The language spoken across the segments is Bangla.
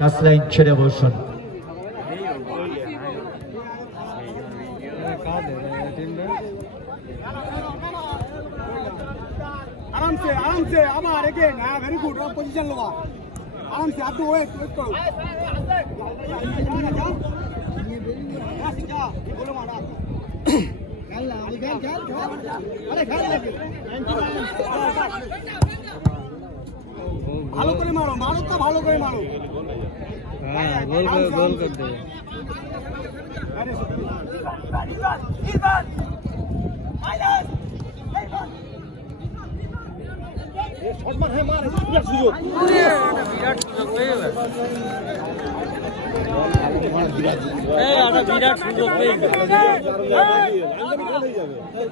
টাচ লাইন ছেড়ে বসুন। आराम से हमारे अगेन वेरी गुड पोजीशन लो आराम से आप वेट करो बोलो मारा खेल ना खेल अरे खेल ভালো করে মারো তো ভালো করে মারো হ্যাঁ গোল कर दे अरे इवन माइनस ये शॉट मार है मार विराट सुयोग পেয়ে গেল ए আটা বিরাট সুযোগ পেয়ে গেল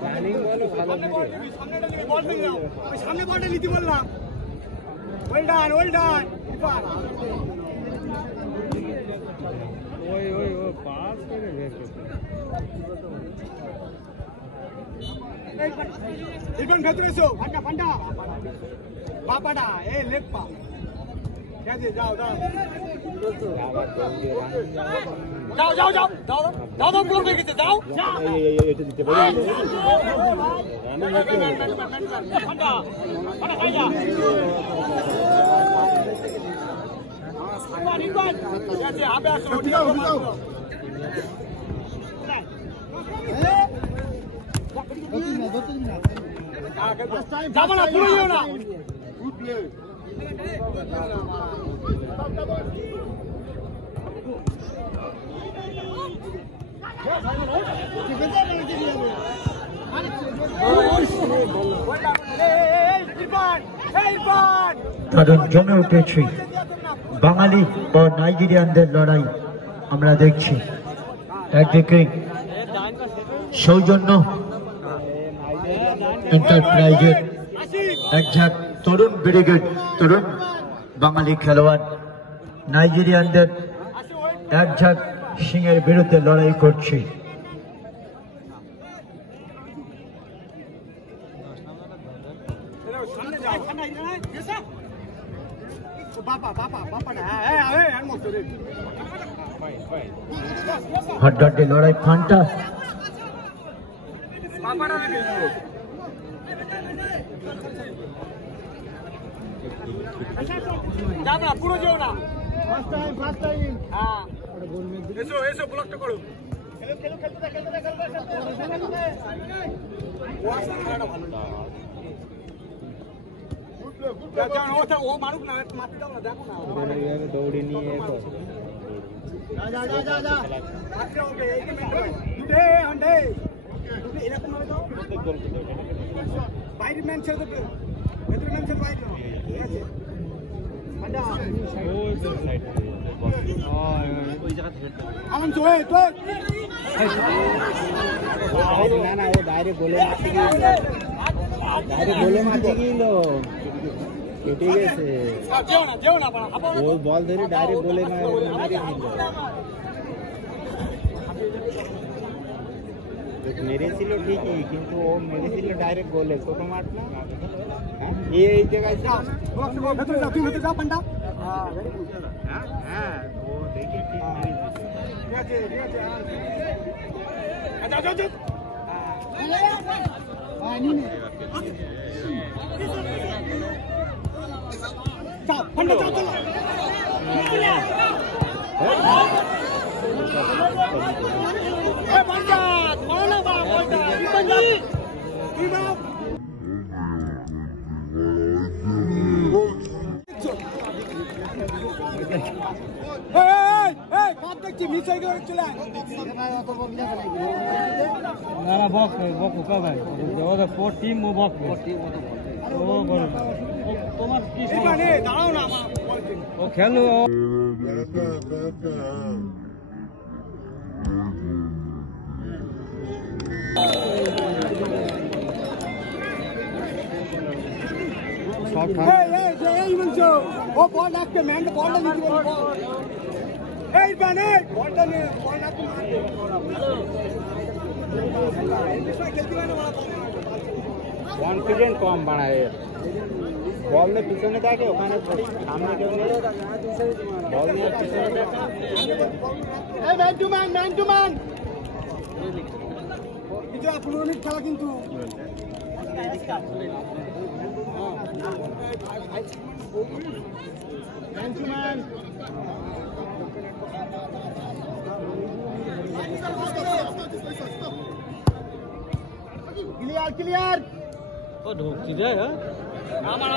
রানিং বল ভালো সামনেটা বল নিয়ে নাও ওই সামনে বলটা নিতে বললাম well done ইরফান ওই পাস করে বের করতে इरफान भीतर एसो फंडा बापाडा ए लेग पा क्या दे जाओ गोल पे किते जाओ এটা দিতে পারি फंडा खाई जा इरफान क्या दे आबे আসো যাবো না পুরো যেও না কারণ জমে উঠেছে বাঙালি ও নাইজেরিয়ানদের লড়াই আমরা দেখছি। একদিকে সৌজন্য এন্টারপ্রাইজের একঝাঁক তরুণ ব্রিগেড তরুণ বাঙালি খেলোয়াড় নাইজেরিয়ানদের একঝাঁক সিংহের বিরুদ্ধে লড়াই করছে। হাড্ডাহাড্ডি লড়াই ফান্টা যাবো পুরো যেও না ফার্স্ট টাইম হ্যাঁ এসো ব্লকটা করো ও মারুক না মারতে দাও না দেখো না দৌড়ে নিয়ে যা আচ্ছা ওকে এই মিনিট হন্ডে এরকম হবে তো বাইরে ম্যান ছেড়ে দেবে ভেতরে ম্যান ছেড়ে বাইরে ঠিক আছে হন্ডা ওই সাইড ওই জায়গা থেকে আরাম से ওই তো না ও বাইরে গোলে মারতে গেল কেটে গেছে যেও না ও বল ধরে ডাইরেক্ট গোলে মেরেছিল ঠিকই কিন্তু ও মেরেছিল ডাইরেক্ট গোলে ছোট মাঠ না এই জায়গায় যাও ভেতরে যাও তুই ভেতরে যাও পান্ডা হ্যাঁ ও দেখি ঠিক আছে যাও যাও পান্ডা যাও চলো ए पांडा मानो बा पांडा इबंजी इबा এই কাট দেখছি মিস হয়ে গেল চলে না বক কা ভাই ওটা ফোর টিম ও বক ও বল তোমার কি এখানে দাঁড়াও না আমার ও খেলো Hey, Manso! Oh, ball knocked the man, the ball didn't give a ball. Hey, Bane! Ball knocked the man. This way, get the man. Confident কম বানায় বল নিয়ে পিছনে থাকে ওখানে সামনে কেউ নেই বল নিয়ে পিছনে থাকে ম্যান টু ম্যান এটা 15 মিনিট খেলা কিন্তু ম্যান টু ম্যান ক্লিয়ার ও ঢুকছি যায় হ্যাঁ আমার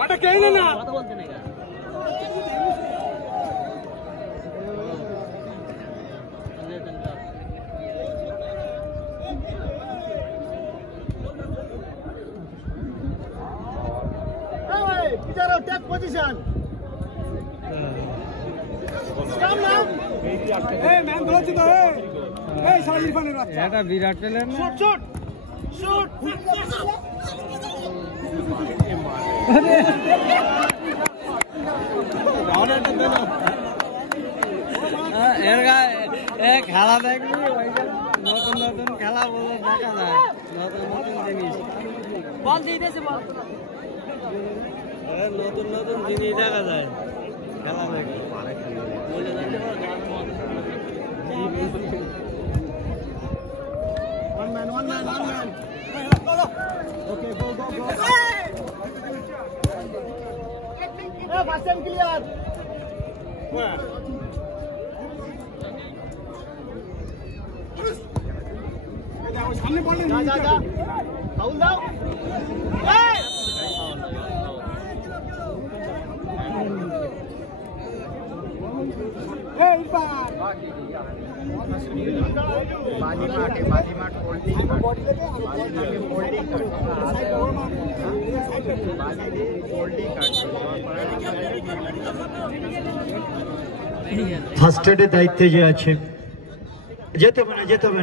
ওটা কেন না কথা বলতে নাই Take position. Come now. Hey man, go to the hey. Hey, Sajid Irfan এর বাচ্চা। এটা বিরাট প্লেয়ার না। Shoot. এর গায়ে এক খেলা দেখবি নতুন খেলা বলে দেখা যায় নতুন জিনিস বল দিতেছে বল নতুন জিনিস দেখা যায় খেলা দেখে one man okay go hey first time clear সামনে বল যা ফাউল দাও এই बालीमाट होल्डिंग ফার্স্ট এডের দায়িত্বে যে আছে যেতে হবে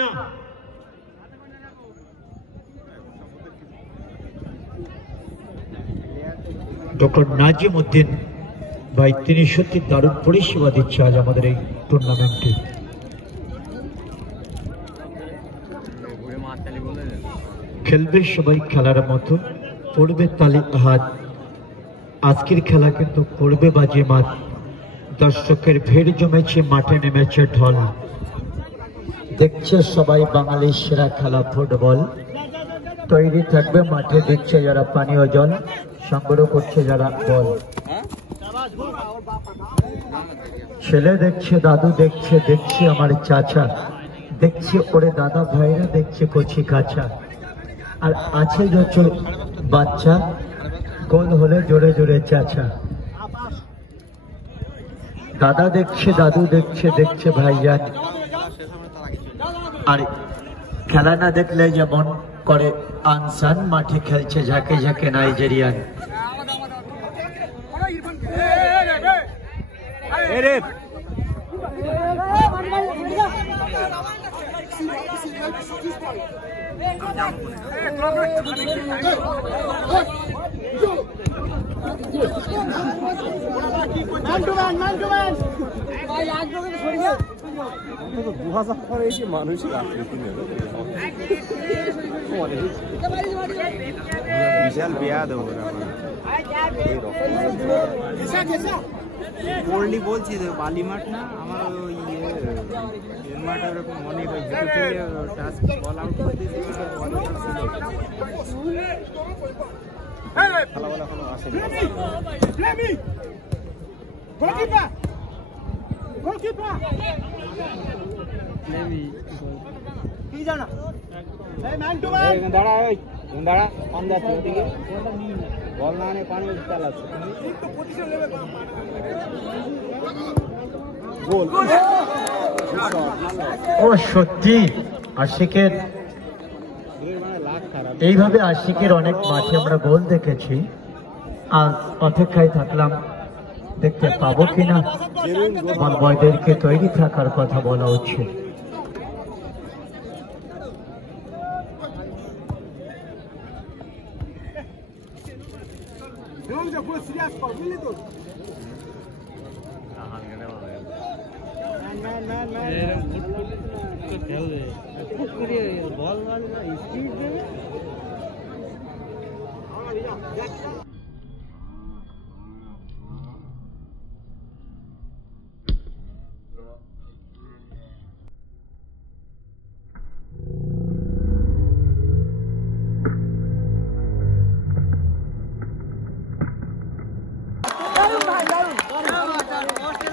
না ডক্টর নাজিম উদ্দিন ভাই তিনি সত্যি দারুণ পরিষেবা দিচ্ছে আজ আমাদের এই টুর্নামেন্টে খেলবে সবাই খেলার মতো পড়বে তালি হাত আজকের খেলা কিন্তু করবে বাজি মাত দর্শকের ভিড় জমেছে মাঠে নেমেছে ঢল দেখছে সবাই বাঙালির সেরা খেলা ফুটবল তৈরি থাকবে মাঠে দিচ্ছে যারা পানীয় জল সংগ্রহ করছে যারা বল ছেলে দেখছে দাদু দেখছে আমার চাচা দেখছে ওরে দাদা ভাইরা দেখছে কচি কাঁচা আর আছে যত বাচ্চা গোল হলে জোরে জোরে চাচা দাদা দেখছে দাদু দেখছে ভাইজান আর খেলা না দেখলে যেমন করে আনসান মাঠে খেলছে ঝাঁকে ঝাঁকে নাইজেরিয়ান বিশাল বেয়াদ পড়লি বলছি তো বালিমাঠ না আমার ওই মাঠ ওরকম অনেক বল আউট করতে খেলা বলা এখনো আসেনি দাঁড়া কম যাচ্ছে ওদিকে বল না আনে পানি চালাচ্ছে ও সত্যি আশিকের এইভাবে আশিকের অনেক মাঠে আমরা গোল দেখেছি আজ অপেক্ষায় থাকলাম দেখতে পাবো কিনা আমার বয়দেরকে তৈরি থাকার কথা বলা উচিত না খেলবে বল বল স্পিড দেবে।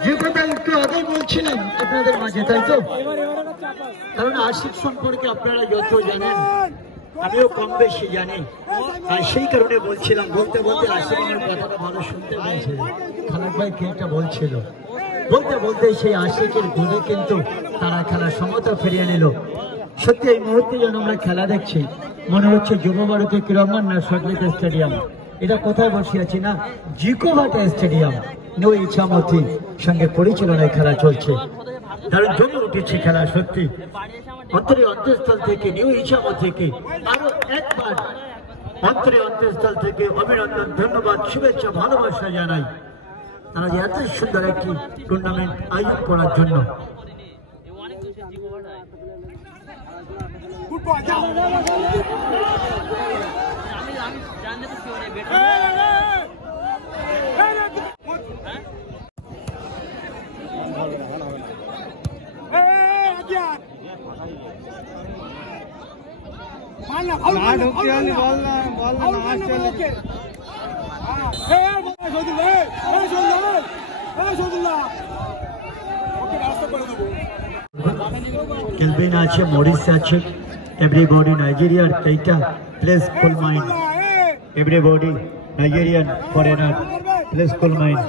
যে কথা একটু আগে বলছিলাম আপনাদের মাঝে, তাই তো? কারণ আশিক সম্পর্কে আপনারা যত জানেন আমিও কম বেশি জানি, আর সেই কারণে বলছিলাম। বলতে বলতে আশিক আমার কথাটা ভালো শুনতে পেয়েছিল। খালেক ভাই কে এটা বলছিল, বলতে বলতে সেই আশিকের গুণে কিন্তু তারা খেলা সমতা ফিরিয়ে নিল। সত্যি এই মুহূর্তে যেন আমরা খেলা দেখছি, মনে হচ্ছে যুব ভারতী ক্রীড়াঙ্গন না সরকারি স্টেডিয়াম। এটা কোথায় বসে আছি না, জিকোভাটা স্টেডিয়াম। নিউ ইছামতি সঙ্গে পরিচালনায় খেলা চলছে, দারুণ জমে উঠেছে খেলা। সত্যি অন্তরে অন্তঃস্থল থেকে নিউ ইছামতি থেকে আরো একবার অন্তরে অন্তঃস্থল থেকে অভিনন্দন, ধন্যবাদ, শুভেচ্ছা, ভালোবাসা জানাই তারা যে এত সুন্দর একটি টুর্নামেন্ট আয়োজন করার জন্য। Kelvin আছে, মরিস আছে, এভরিবডি নাইজেরিয়ার তেইটা please cool mind, everybody Nigerian foreigner please cool mind.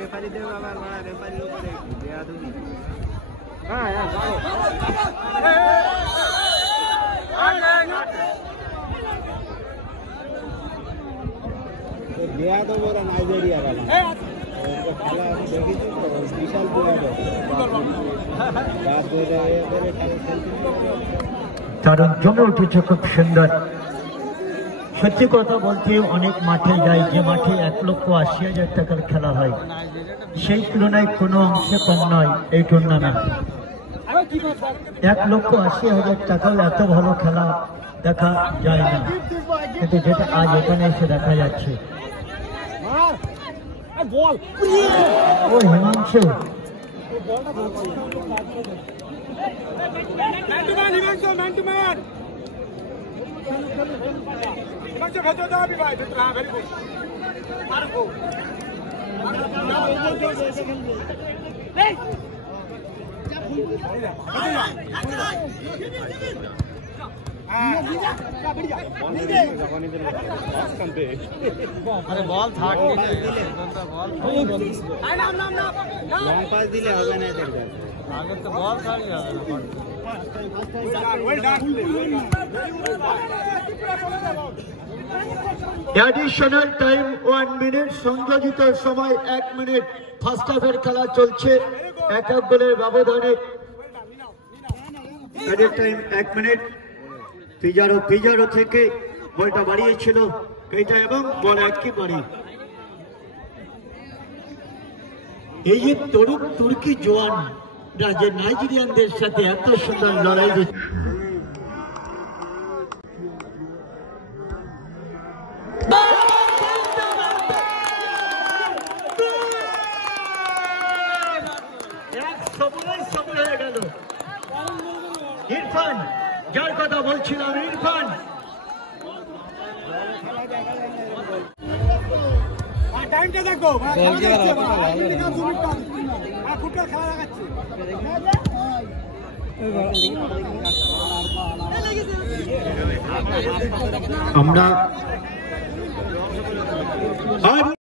Referee দেবে আবার রেফারির উপরে দেয়া তুমি। দেয়া দেবো ওরা নাইজেরিয়া খেলা দেখেছি তো, বিশাল কারণ জমে উঠেছে খুব সুন্দর। সত্যি কথা বলতে অনেক মাঠে যাই, যে মাঠে 1,80,000 টাকার খেলা হয়, সেই তুলনায় কোনো অংশে কম নয় এই টুর্নামেন্ট। 1,80,000 টাকাও এত ভালো খেলা দেখা যায় না, কিন্তু যেটা আজ এখানে এসে দেখা যাচ্ছে। ও হিমাংশু আরে বল থাক দিলে দিলে হবে না, আগে তো বল ছাড়ি অ্যাডিশনাল টাইম 1 মিনিট, সংযোজিত সময় 1 মিনিট। ফার্স্ট হাফের খেলা চলছে, এক গোলের ব্যবধানে। Additional time 1 minute. পিজারো থেকে বলটা বাড়িয়েছিল এইটা, এবং বল একেবারে এই যে তুর্কি জোয়ানরা যে নাইজেরিয়ানদের সাথে এত সুন্দর লড়াই দিচ্ছে। হয়ে গেল ইরফান, যার কথা বলছিলাম, ইরফান টাইমটা দেখো, আমরা